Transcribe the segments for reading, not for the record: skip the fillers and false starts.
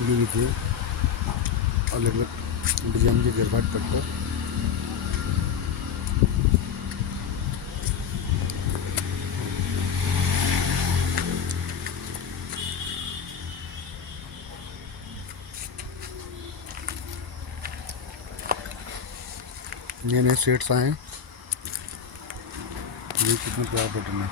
ये देखिए अलग अलग डिजाइन के गरबाट पट्टर। नए नए सेट्स आए हैं। ये कितने प्यार बटन है।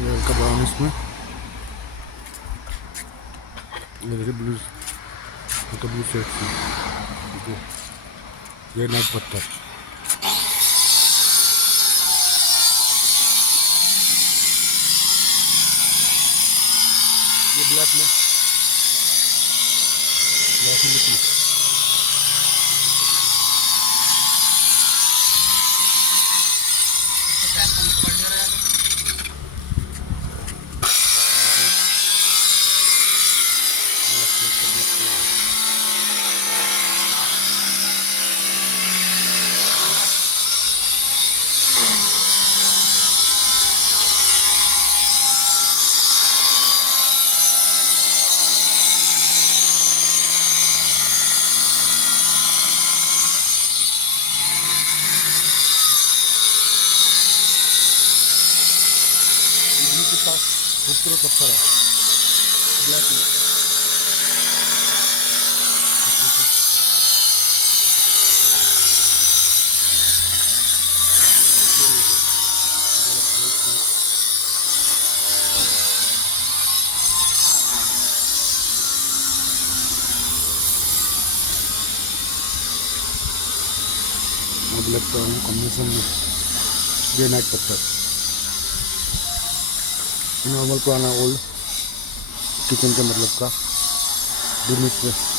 ये हल्का ब्राउन इसमें। ये देखिए ब्लू, हल्का ब्लू सेट्स है। ये नाइट पत्थर। ये ब्लैक में निकली। खूबसूरत पत्थर है ब्लैक में। ब्लैक कॉम्बिनेशन में ये नाइट पत्थर। नॉर्मल पुराना ओल्ड किचन के मतलब का बिजनेस पे